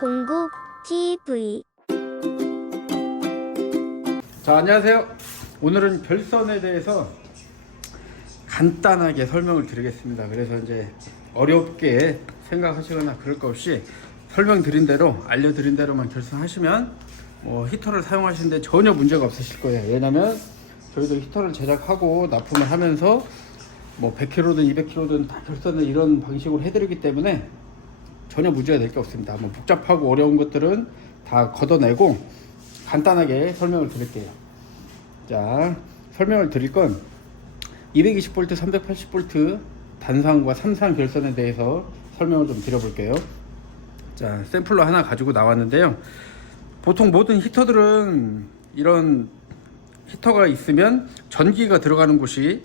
공구 TV. 자, 안녕하세요. 오늘은 결선에 대해서 간단하게 설명을 드리겠습니다. 그래서 이제 어렵게 생각하시거나 그럴 거 없이 설명드린 대로, 알려드린 대로만 결선하시면 히터를 사용하시는데 전혀 문제가 없으실 거예요. 왜냐면 저희도 히터를 제작하고 납품을 하면서 100kg든 200kg든 다 결선을 이런 방식으로 해드리기 때문에 전혀 문제가 될 게 없습니다. 복잡하고 어려운 것들은 다 걷어내고 간단하게 설명을 드릴게요. 자, 설명을 드릴 건 220V, 380V 단상과 3상 결선에 대해서 설명을 좀 드려볼게요. 자, 샘플러 하나 가지고 나왔는데요. 보통 모든 히터들은 이런 히터가 있으면 전기가 들어가는 곳이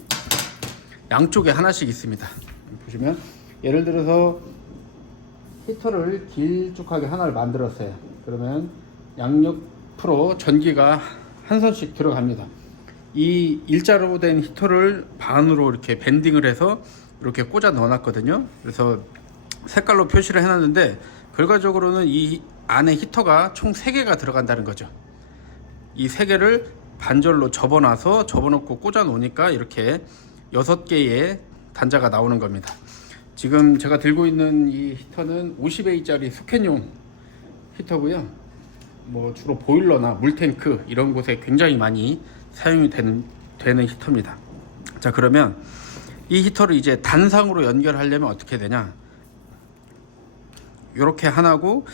양쪽에 하나씩 있습니다. 보시면 예를 들어서 히터를 길쭉하게 하나를 만들었어요. 그러면 양옆으로 전기가 한 선씩 들어갑니다. 이 일자로 된 히터를 반으로 이렇게 밴딩을 해서 이렇게 꽂아 넣어놨거든요. 그래서 색깔로 표시를 해놨는데 결과적으로는 이 안에 히터가 총 3개가 들어간다는 거죠. 이 3개를 반절로 접어놓고 꽂아 놓으니까 이렇게 6개의 단자가 나오는 겁니다. 지금 제가 들고 있는 이 히터는 50A짜리 소켓용 히터고요. 주로 보일러나 물탱크 이런 곳에 굉장히 많이 사용이 되는 히터입니다. 자, 그러면 이 히터를 이제 단상으로 연결하려면 어떻게 되냐? 이렇게 하나고,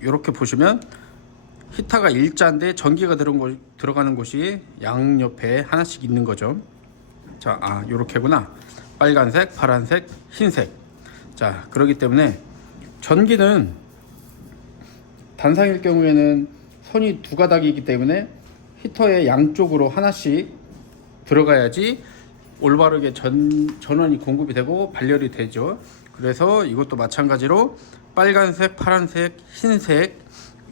이렇게 보시면 히터가 일자인데 전기가 들어가는 곳이 양옆에 하나씩 있는 거죠. 자, 요렇게구나. 빨간색, 파란색, 흰색. 자, 그렇기 때문에 전기는 단상일 경우에는 선이 2가닥이기 때문에 히터의 양쪽으로 하나씩 들어가야지 올바르게 전원이 공급이 되고 발열이 되죠. 그래서 이것도 마찬가지로 빨간색, 파란색, 흰색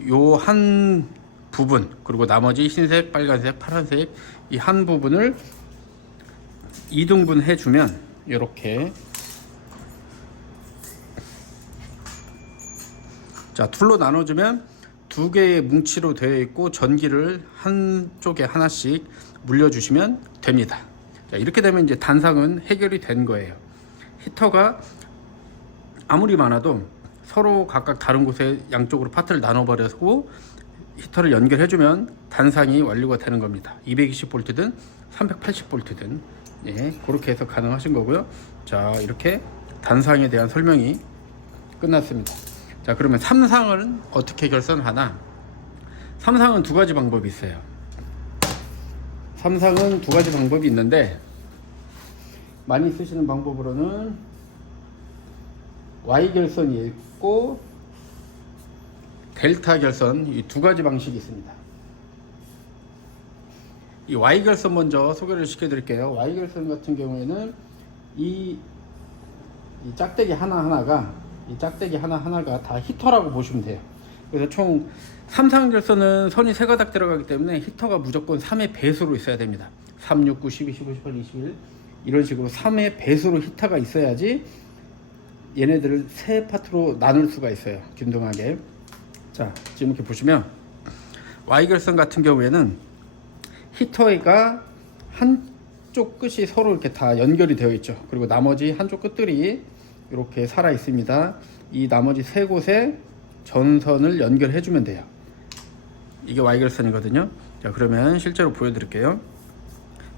요 한 부분, 그리고 나머지 흰색, 빨간색, 파란색 이 한 부분을 2등분 해주면 이렇게, 자, 툴로 나눠주면 2개의 뭉치로 되어 있고 전기를 한쪽에 하나씩 물려주시면 됩니다. 자, 이렇게 되면 이제 단상은 해결이 된 거예요. 히터가 아무리 많아도 서로 각각 다른 곳에 양쪽으로 파트를 나눠버려고 히터를 연결해주면 단상이 완료가 되는 겁니다. 220V든 380V든 그렇게 해서 가능하신 거고요. 자, 이렇게 단상에 대한 설명이 끝났습니다. 자, 그러면 3상은 어떻게 결선하나? 3상은 2가지 방법이 있어요. 3상은 2가지 방법이 있는데 많이 쓰시는 방법으로는 Y 결선이 있고 델타 결선, 이 2가지 방식이 있습니다. 이 Y 결선 먼저 소개를 시켜 드릴게요. Y 결선 같은 경우에는 이 짝대기 하나하나가 다 히터라고 보시면 돼요. 그래서 총 3상 결선은 선이 3가닥 들어가기 때문에 히터가 무조건 3의 배수로 있어야 됩니다. 3, 6, 9, 12, 15, 18, 21 이런 식으로 3의 배수로 히터가 있어야지 얘네들을 3파트로 나눌 수가 있어요. 균등하게. 자, 지금 이렇게 보시면 Y 결선 같은 경우에는 히터가 한쪽 끝이 서로 이렇게 다 연결이 되어 있죠. 그리고 나머지 한쪽 끝들이 이렇게 살아 있습니다. 이 나머지 3곳에 전선을 연결해 주면 돼요. 이게 Y 결선이거든요. 자, 그러면 실제로 보여드릴게요.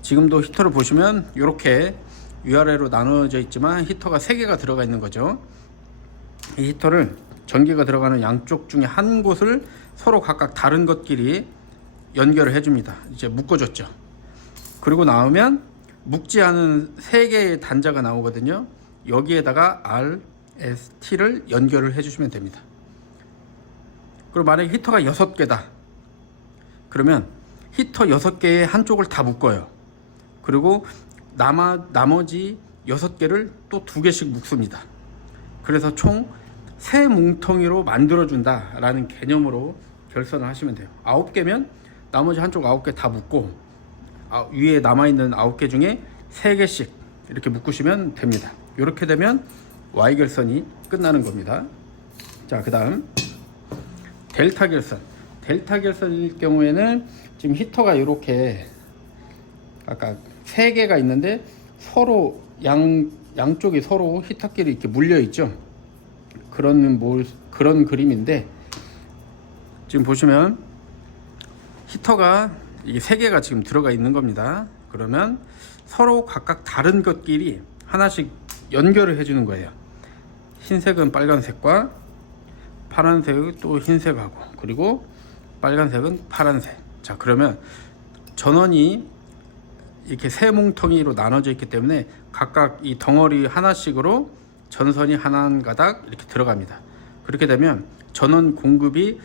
지금도 히터를 보시면 이렇게 위아래로 나눠져 있지만 히터가 3개가 들어가 있는 거죠. 이 히터를 전기가 들어가는 양쪽 중에 한 곳을 서로 각각 다른 것끼리 연결을 해줍니다. 이제 묶어줬죠. 그리고 나오면 묶지 않은 3개의 단자가 나오거든요. 여기에다가 R, S, T를 연결을 해주시면 됩니다. 그리고 만약에 히터가 6개다. 그러면 히터 6개의 한쪽을 다 묶어요. 그리고 나머지 6개를 또 2개씩 묶습니다. 그래서 총 3뭉텅이로 만들어준다 라는 개념으로 결선을 하시면 돼요. 9개면 나머지 한쪽 9개 다 묶고 위에 남아있는 9개 중에 3개씩 이렇게 묶으시면 됩니다. 이렇게 되면 Y 결선이 끝나는 겁니다. 자, 그 다음 델타 결선. 델타 결선일 경우에는 지금 히터가 이렇게 아까 세 개가 있는데 서로 양쪽이 서로 히터끼리 이렇게 물려 있죠. 그런 그림인데 지금 보시면 히터가 이게 세 개가 지금 들어가 있는 겁니다. 그러면 서로 각각 다른 것끼리 하나씩 연결을 해주는 거예요. 흰색은 빨간색과 파란색은 또 흰색하고 그리고 빨간색은 파란색. 자, 그러면 전원이 이렇게 세 뭉텅이로 나눠져 있기 때문에 각각 이 덩어리 하나씩으로 전선이 하나 한 가닥 이렇게 들어갑니다. 그렇게 되면 전원 공급이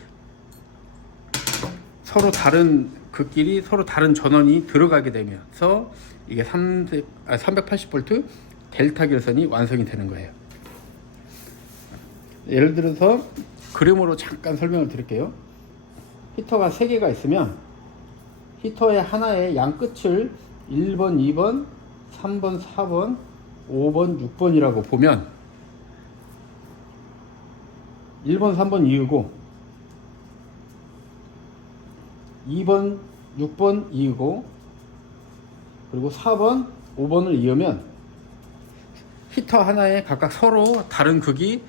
서로 다른 그끼리 서로 다른 전원이 들어가게 되면서 이게 380V 델타 결선이 완성이 되는 거예요. 예를 들어서 그림으로 잠깐 설명을 드릴게요. 히터가 3개가 있으면 히터의 하나의 양 끝을 1번, 2번, 3번, 4번, 5번, 6번이라고 보면 1번, 3번 이으고 2번, 6번 이으고 그리고 4번, 5번을 이으면 히터 하나에 각각 서로 다른 극이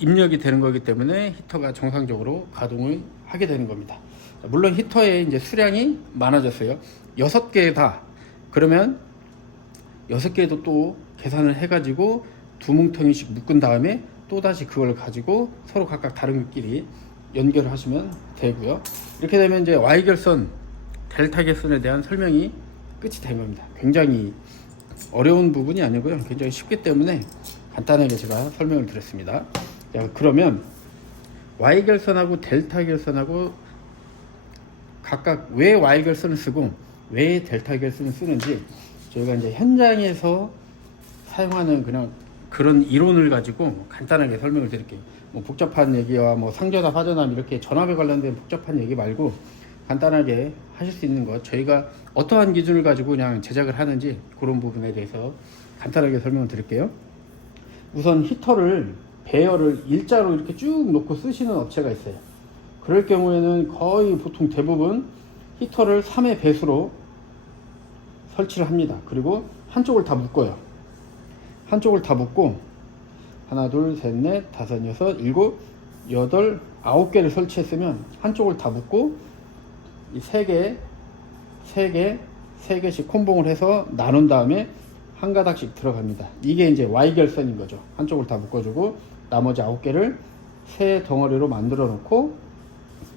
입력이 되는 거기 때문에 히터가 정상적으로 가동을 하게 되는 겁니다. 물론 히터의 이제 수량이 많아졌어요. 6개다. 그러면 6개도 또 계산을 해가지고 두 뭉텅이씩 묶은 다음에 또 다시 그걸 가지고 서로 각각 다른 것끼리 연결을 하시면 되고요. 이렇게 되면 이제 Y결선, 델타 결선에 대한 설명이 끝이 된 겁니다. 굉장히 어려운 부분이 아니고요. 굉장히 쉽기 때문에 간단하게 제가 설명을 드렸습니다. 자, 그러면 Y결선하고 델타 결선하고 각각 왜 Y결선을 쓰고 왜 델타 결선을 쓰는지 저희가 이제 현장에서 사용하는 그냥 그런 이론을 가지고 간단하게 설명을 드릴게요. 뭐 복잡한 얘기와 뭐 상전압, 하전압 이렇게 전압에 관련된 복잡한 얘기 말고 간단하게 하실 수 있는 것, 저희가 어떠한 기준을 가지고 그냥 제작을 하는지 그런 부분에 대해서 간단하게 설명을 드릴게요. 우선 히터를 배열을 일자로 이렇게 쭉 놓고 쓰시는 업체가 있어요. 그럴 경우에는 거의 보통 대부분 히터를 3의 배수로 설치를 합니다. 그리고 한쪽을 다 묶어요. 한쪽을 다 묶고 하나, 둘, 셋, 넷, 다섯, 여섯, 일곱, 여덟, 9개를 설치했으면 한쪽을 다 묶고 이 3개씩 콤봉을 해서 나눈 다음에 한 가닥씩 들어갑니다. 이게 이제 Y결선인 거죠. 한쪽을 다 묶어주고 나머지 9개를 세 덩어리로 만들어 놓고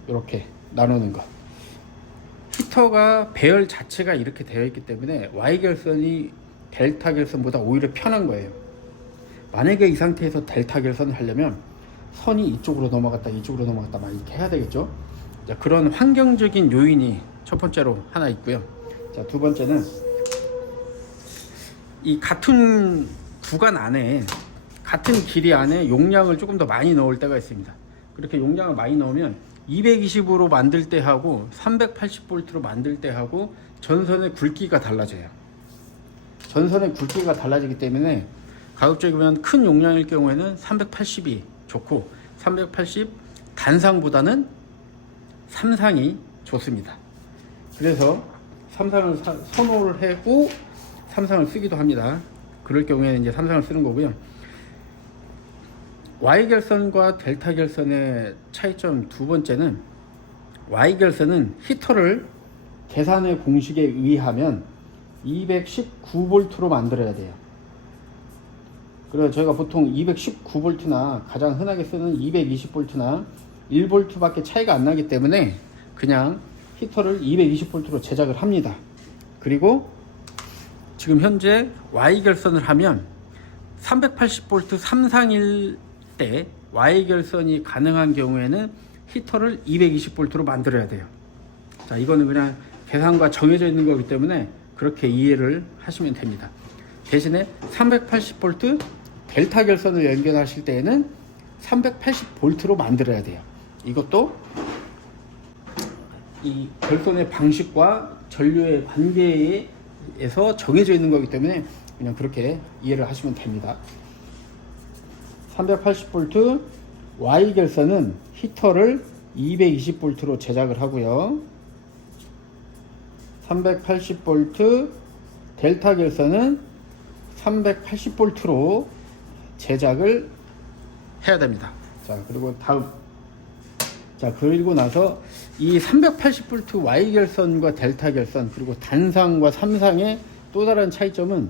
이렇게 나누는 것. 히터가 배열 자체가 이렇게 되어 있기 때문에 Y결선이 델타 결선보다 오히려 편한 거예요. 만약에 이 상태에서 델타 결선을 하려면 선이 이쪽으로 넘어갔다 이쪽으로 넘어갔다 막 이렇게 해야 되겠죠. 자, 그런 환경적인 요인이 첫 번째로 하나 있고요. 자, 두 번째는 이 같은 구간 안에 같은 길이 안에 용량을 조금 더 많이 넣을 때가 있습니다. 그렇게 용량을 많이 넣으면 220으로 만들 때 하고 380V로 만들 때 하고 전선의 굵기가 달라져요. 전선의 굵기가 달라지기 때문에 가급적이면 큰 용량일 경우에는 380이 좋고 380 단상보다는 삼상이 좋습니다. 그래서 삼상을 선호를 하고 삼상을 쓰기도 합니다. 그럴 경우에는 이제 삼상을 쓰는 거고요. Y결선과 델타 결선의 차이점 두 번째는 Y결선은 히터를 계산의 공식에 의하면 219V로 만들어야 돼요. 그래서 저희가 보통 219V나 가장 흔하게 쓰는 220V나 1V 밖에 차이가 안 나기 때문에 그냥 히터를 220V로 제작을 합니다. 그리고 지금 현재 Y결선을 하면 380V 삼상일 때 Y결선이 가능한 경우에는 히터를 220V로 만들어야 돼요. 자, 이거는 그냥 계산과 정해져 있는 거기 때문에 그렇게 이해를 하시면 됩니다. 대신에 380V 델타 결선을 연결하실 때에는 380V로 만들어야 돼요. 이것도 이 결선의 방식과 전류의 관계에서 정해져 있는 거기 때문에 그냥 그렇게 이해를 하시면 됩니다. 380V Y결선은 히터를 220V로 제작을 하고요. 380V 델타 결선은 380V로 제작을 해야 됩니다. 자, 그리고 다음. 자, 그리고 나서 이 380V Y 결선과 델타 결선, 그리고 단상과 삼상의 또 다른 차이점은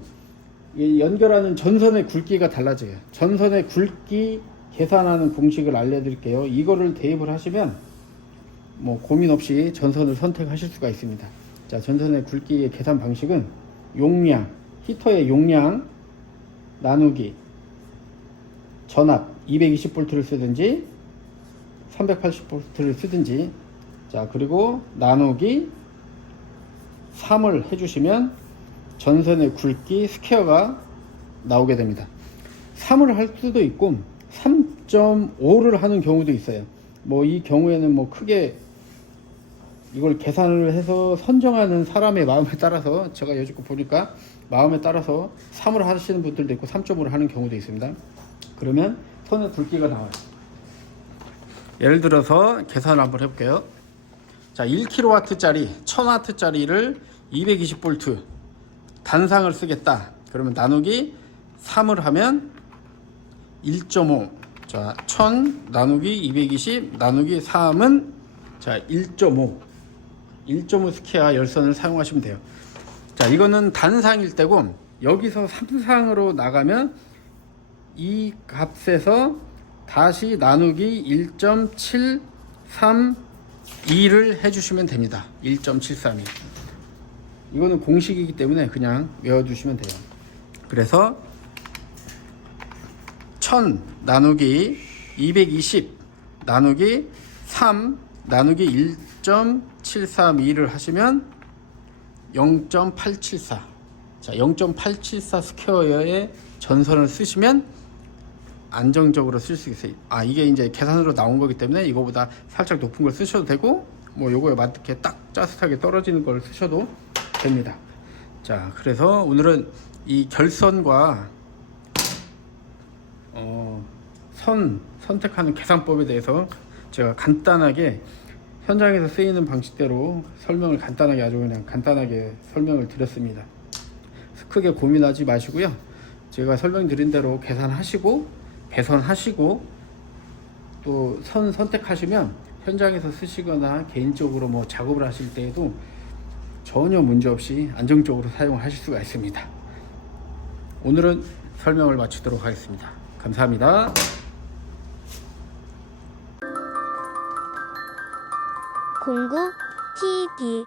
이 연결하는 전선의 굵기가 달라져요. 전선의 굵기 계산하는 공식을 알려드릴게요. 이거를 대입을 하시면 뭐 고민 없이 전선을 선택하실 수가 있습니다. 자, 전선의 굵기의 계산 방식은 용량, 히터의 용량 나누기 전압 220V를 쓰든지 380V를 쓰든지, 자, 그리고 나누기 3을 해주시면 전선의 굵기 스퀘어가 나오게 됩니다. 3을 할 수도 있고 3.5를 하는 경우도 있어요. 뭐 이 경우에는 뭐 크게 이걸 계산을 해서 선정하는 사람의 마음에 따라서, 제가 여지껏 보니까 마음에 따라서 3을 하시는 분들도 있고 3.5를 하는 경우도 있습니다. 그러면 선의 굵기가 나와요. 예를 들어서 계산을 한번 해볼게요. 자, 1kW짜리 1000W짜리를 220V 단상을 쓰겠다. 그러면 나누기 3을 하면 1.5. 자, 1000 나누기 220 나누기 3은 자 1.5 스퀘어 열선을 사용하시면 돼요. 자, 이거는 단상일 때고, 여기서 삼상으로 나가면 이 값에서 다시 나누기 1.732를 해주시면 됩니다. 1.732. 이거는 공식이기 때문에 그냥 외워주시면 돼요. 그래서 1000 나누기 220 나누기 3 나누기 1.732를 하시면 0.874. 자, 0.874 스퀘어의 전선을 쓰시면 안정적으로 쓸 수 있어요. 아, 이게 이제 계산으로 나온 거기 때문에 이거보다 살짝 높은 걸 쓰셔도 되고, 뭐 요거에 맞게 딱 짜릿하게 떨어지는 걸 쓰셔도 됩니다. 자, 그래서 오늘은 이 결선과 선 선택하는 계산법에 대해서 제가 간단하게 현장에서 쓰이는 방식대로 설명을 간단하게, 아주 그냥 간단하게 설명을 드렸습니다. 크게 고민하지 마시고요. 제가 설명드린 대로 계산하시고 배선하시고 또 선 선택하시면 현장에서 쓰시거나 개인적으로 뭐 작업을 하실 때에도 전혀 문제없이 안정적으로 사용하실 수가 있습니다. 오늘은 설명을 마치도록 하겠습니다. 감사합니다. 공구 TV